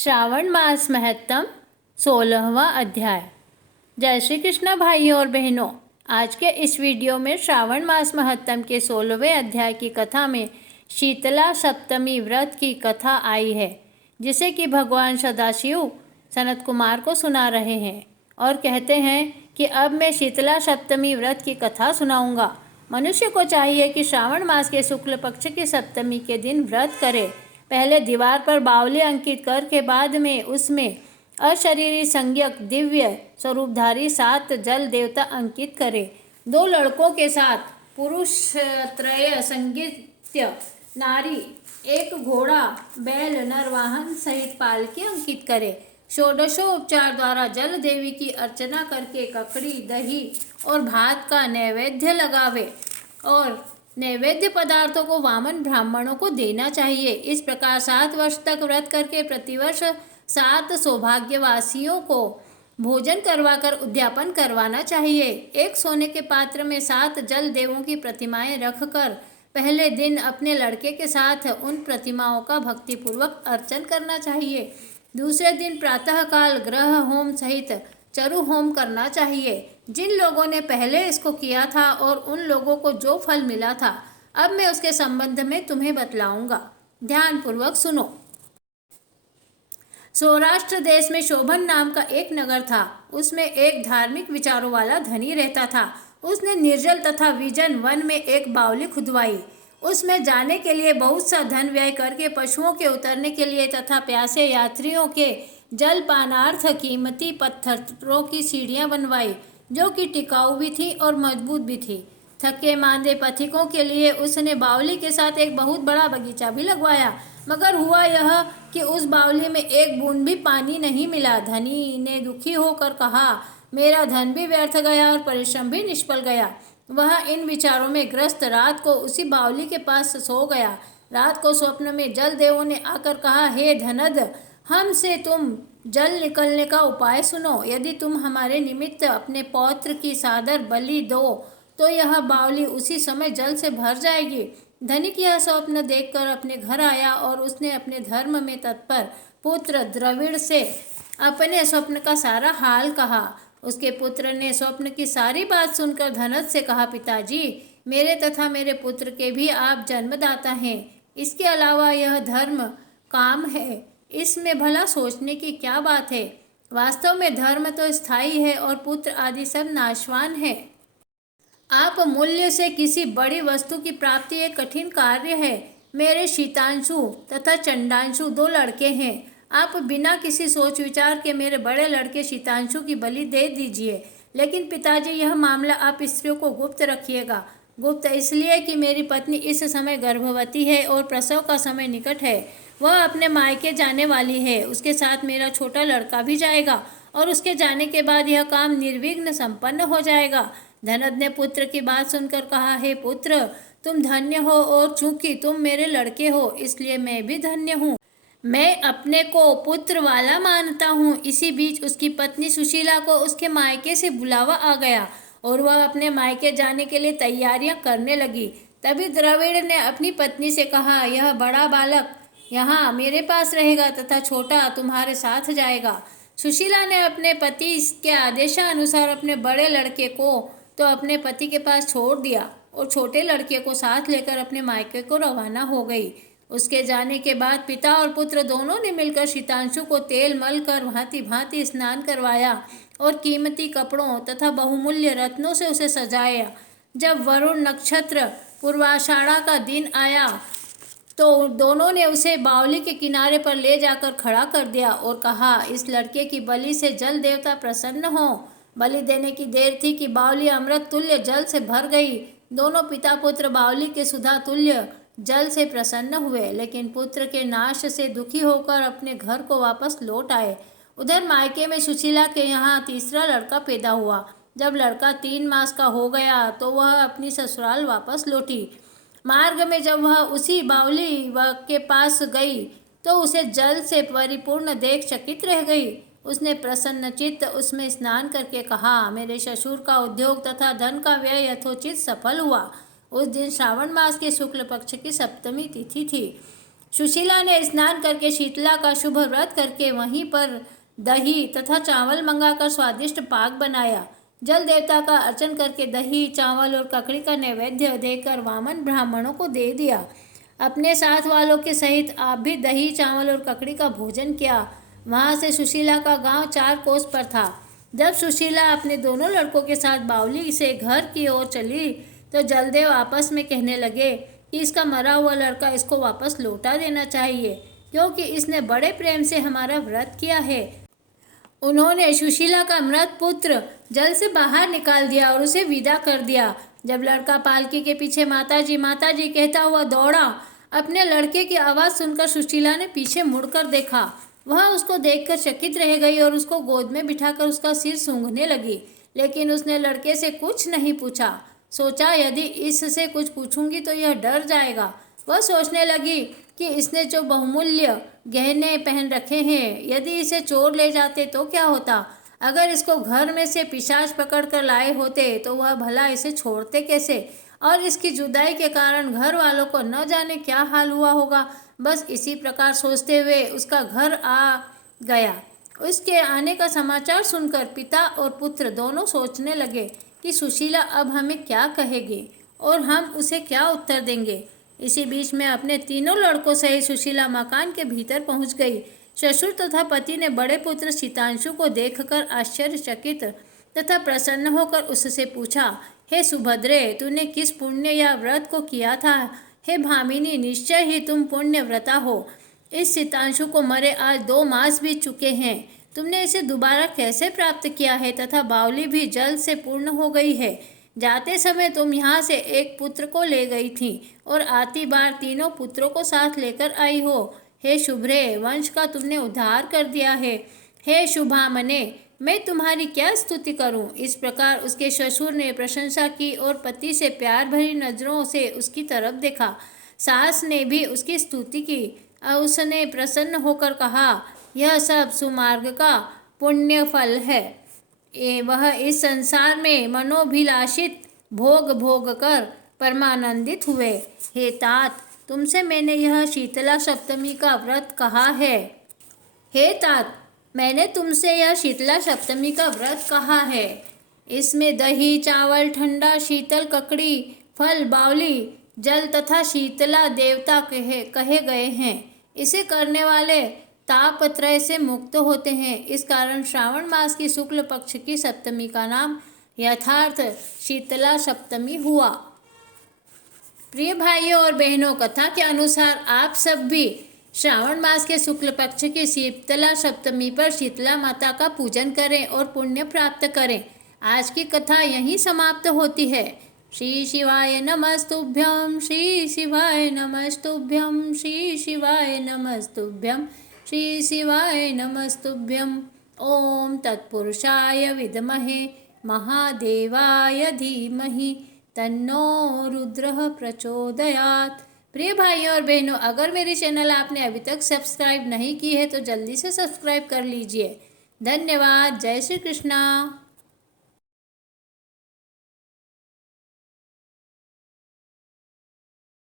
श्रावण मास महत्तम 16वां अध्याय। जय श्री कृष्ण भाइयों और बहनों, आज के इस वीडियो में श्रावण मास महत्तम के 16वें अध्याय की कथा में शीतला सप्तमी व्रत की कथा आई है, जिसे कि भगवान सदाशिव सनत कुमार को सुना रहे हैं और कहते हैं कि अब मैं शीतला सप्तमी व्रत की कथा सुनाऊंगा। मनुष्य को चाहिए कि श्रावण मास के शुक्ल पक्ष की सप्तमी के दिन व्रत करे। पहले दीवार पर बावली अंकित करके बाद में उसमें अशरीरी संज्ञक दिव्य स्वरूपधारी 7 जल देवता अंकित करे। 2 लड़कों के साथ पुरुष त्रय संगीत्य नारी, 1 घोड़ा बैल नरवाहन सहित पालकी अंकित करे। षोडशोपचार द्वारा जल देवी की अर्चना करके ककड़ी, दही और भात का नैवेद्य लगावे और नैवेद्य पदार्थों को वामन ब्राह्मणों को देना चाहिए। इस प्रकार 7 वर्ष तक व्रत करके प्रतिवर्ष 7 सौभाग्यवासियों को भोजन करवाकर उद्यापन करवाना चाहिए। एक सोने के पात्र में 7 जल देवों की प्रतिमाएं रखकर पहले दिन अपने लड़के के साथ उन प्रतिमाओं का भक्तिपूर्वक अर्चन करना चाहिए। दूसरे दिन प्रातःकाल ग्रह होम सहित चरु होम करना चाहिए। जिन लोगों ने पहले इसको किया था और उन लोगों को जो फल मिला था, अब मैं उसके संबंध में तुम्हें बतलाऊंगा। ध्यानपूर्वक सुनो। सौराष्ट्र देश में शोभन नाम का एक नगर था। उसमें एक धार्मिक विचारों वाला धनी रहता था। उसने निर्जल तथा विजन वन में एक बावली खुदवाई। उसमें जाने के लिए बहुत सा धन व्यय करके पशुओं के उतरने के लिए तथा प्यासे यात्रियों के जलपानार्थ कीमती पत्थरों की सीढ़ियां बनवाई, जो कि टिकाऊ भी थी और मजबूत भी थी। थके मांदे पथिकों के लिए उसने बावली के साथ एक बहुत बड़ा बगीचा भी लगवाया, मगर हुआ यह कि उस बावली में एक बूंद भी पानी नहीं मिला। धनी ने दुखी होकर कहा, मेरा धन भी व्यर्थ गया और परिश्रम भी निष्फल गया। वह इन विचारों में ग्रस्त रात को उसी बावली के पास सो गया। रात को स्वप्न में जल देवों ने आकर कहा, हे धनद, हमसे तुम जल निकलने का उपाय सुनो। यदि तुम हमारे निमित्त अपने पौत्र की सादर बलि दो तो यह बावली उसी समय जल से भर जाएगी। धनिक यह स्वप्न देखकर अपने घर आया और उसने अपने धर्म में तत्पर पुत्र द्रविड़ से अपने स्वप्न का सारा हाल कहा। उसके पुत्र ने स्वप्न की सारी बात सुनकर धनद से कहा, पिताजी, मेरे तथा मेरे पुत्र के भी आप जन्मदाता हैं। इसके अलावा यह धर्म काम है, इसमें भला सोचने की क्या बात है। वास्तव में धर्म तो स्थायी है और पुत्र आदि सब नाशवान है। आप मूल्य से किसी बड़ी वस्तु की प्राप्ति एक कठिन कार्य है। मेरे शीतांशु तथा चंडांशु 2 लड़के हैं। आप बिना किसी सोच विचार के मेरे बड़े लड़के शीतांशु की बलि दे दीजिए। लेकिन पिताजी, यह मामला आप स्त्रियों को गुप्त रखिएगा। गुप्त इसलिए कि मेरी पत्नी इस समय गर्भवती है और प्रसव का समय निकट है। वह अपने मायके जाने वाली है। उसके साथ मेरा छोटा लड़का भी जाएगा और उसके जाने के बाद यह काम निर्विघ्न संपन्न हो जाएगा। धनद ने पुत्र की बात सुनकर कहा, हे पुत्र, तुम धन्य हो और चूंकि तुम मेरे लड़के हो इसलिए मैं भी धन्य हूँ। मैं अपने को पुत्र वाला मानता हूँ। इसी बीच उसकी पत्नी सुशीला को उसके मायके से बुलावा आ गया और वह अपने मायके जाने के लिए तैयारियां करने लगी। तभी द्रविड़ ने अपनी पत्नी से कहा, यह बड़ा बालक यहाँ मेरे पास रहेगा तथा छोटा तुम्हारे साथ जाएगा। सुशीला ने अपने पति के आदेशानुसार अपने बड़े लड़के को तो अपने पति के पास छोड़ दिया और छोटे लड़के को साथ लेकर अपने मायके को रवाना हो गई। उसके जाने के बाद पिता और पुत्र दोनों ने मिलकर शीतांशु को तेल मल कर भांति भांति स्नान करवाया और कीमती कपड़ों तथा बहुमूल्य रत्नों से उसे सजाया। जब वरुण नक्षत्र पूर्वाषाढ़ा का दिन आया तो दोनों ने उसे बावली के किनारे पर ले जाकर खड़ा कर दिया और कहा, इस लड़के की बलि से जल देवता प्रसन्न हो। बलि देने की देर थी कि बावली अमृत तुल्य जल से भर गई। दोनों पिता पुत्र बावली के सुधा तुल्य जल से प्रसन्न हुए, लेकिन पुत्र के नाश से दुखी होकर अपने घर को वापस लौट आए। उधर मायके में सुशीला के यहाँ तीसरा लड़का पैदा हुआ। जब लड़का 3 मास का हो गया तो वह अपनी ससुराल वापस लौटी। मार्ग में जब वह उसी बावली के पास गई तो उसे जल से परिपूर्ण देख चकित रह गई। उसने प्रसन्न चित्त उसमें स्नान करके कहा, मेरे ससुर का उद्योग तथा धन का व्यय यथोचित सफल हुआ। उस दिन श्रावण मास के शुक्ल पक्ष की सप्तमी तिथि थी। सुशीला ने स्नान करके शीतला का शुभ व्रत करके वहीं पर दही तथा चावल मंगाकर स्वादिष्ट पाक बनाया। जल देवता का अर्चन करके दही, चावल और ककड़ी का नैवेद्य देकर वामन ब्राह्मणों को दे दिया। अपने साथ वालों के सहित आप भी दही, चावल और ककड़ी का भोजन किया। वहां से सुशीला का गांव 4 कोस पर था। जब सुशीला अपने दोनों लड़कों के साथ बावली से घर की ओर चली तो जलदेव आपस में कहने लगे कि इसका मरा हुआ लड़का इसको वापस लौटा देना चाहिए, क्योंकि इसने बड़े प्रेम से हमारा व्रत किया है। उन्होंने सुशीला का मृत पुत्र जल से बाहर निकाल दिया और उसे विदा कर दिया। जब लड़का पालकी के पीछे माताजी माताजी कहता हुआ दौड़ा, अपने लड़के की आवाज़ सुनकर सुशीला ने पीछे मुड़कर देखा। वह उसको देखकर चकित रह गई और उसको गोद में बिठाकर उसका सिर सूंघने लगी, लेकिन उसने लड़के से कुछ नहीं पूछा। सोचा यदि इससे कुछ पूछूंगी तो यह डर जाएगा। वह सोचने लगी कि इसने जो बहुमूल्य गहने पहन रखे हैं, यदि इसे चोर ले जाते तो क्या होता। अगर इसको घर में से पिशाच पकड़ कर लाए होते तो वह भला इसे छोड़ते कैसे, और इसकी जुदाई के कारण घर वालों को न जाने क्या हाल हुआ होगा। बस इसी प्रकार सोचते हुए उसका घर आ गया। उसके आने का समाचार सुनकर पिता और पुत्र दोनों सोचने लगे कि सुशीला अब हमें क्या कहेगी और हम उसे क्या उत्तर देंगे। इसी बीच में अपने तीनों लड़कों सहित सुशीला मकान के भीतर पहुंच गई। ससुर तथा पति ने बड़े पुत्र शीतांशु को देखकर आश्चर्यचकित तथा प्रसन्न होकर उससे पूछा, हे सुभद्रे, तूने किस पुण्य या व्रत को किया था। हे भामिनी, निश्चय ही तुम पुण्य व्रता हो। इस शीतांशु को मरे आज 2 मास बीत चुके हैं। तुमने इसे दोबारा कैसे प्राप्त किया है तथा बावली भी जल से पूर्ण हो गई है। जाते समय तुम यहाँ से एक पुत्र को ले गई थी और आती बार तीनों पुत्रों को साथ लेकर आई हो। हे शुभ्रे, वंश का तुमने उद्धार कर दिया है। हे शुभामने, मैं तुम्हारी क्या स्तुति करूं। इस प्रकार उसके ससुर ने प्रशंसा की और पति से प्यार भरी नजरों से उसकी तरफ देखा। सास ने भी उसकी स्तुति की। उसने प्रसन्न होकर कहा, यह सब सुमार्ग का पुण्य फल है। वह इस संसार में मनोभिलाषित भोग भोग कर परमानंदित हुए। हे तात, तुमसे मैंने यह शीतला सप्तमी का व्रत कहा है। हे तात, मैंने तुमसे यह शीतला सप्तमी का व्रत कहा है। इसमें दही, चावल, ठंडा शीतल ककड़ी, फल, बावली, जल तथा शीतला देवता कहे गए हैं। इसे करने वाले तापत्रय से मुक्त होते हैं। इस कारण श्रावण मास की शुक्ल पक्ष की सप्तमी का नाम यथार्थ शीतला सप्तमी हुआ। प्रिय भाइयों और बहनों, कथा के अनुसार आप सब भी श्रावण मास के शुक्ल पक्ष की शीतला सप्तमी पर शीतला माता का पूजन करें और पुण्य प्राप्त करें। आज की कथा यहीं समाप्त होती है। श्री शिवाय नमस्तुभ्यं, श्री शिवाय नमस्तुभ्यं, श्री शिवाय नमस्तुभ्यं, श्री शिवाय नमस्तुभ्यं। ओम तत्पुरुषाय विद्महे महादेवाय धीमहि तन्नो रुद्रः प्रचोदयात्। प्रिय भाइयों और बहनों, अगर मेरी चैनल आपने अभी तक सब्सक्राइब नहीं की है तो जल्दी से सब्सक्राइब कर लीजिए। धन्यवाद। जय श्री कृष्णा।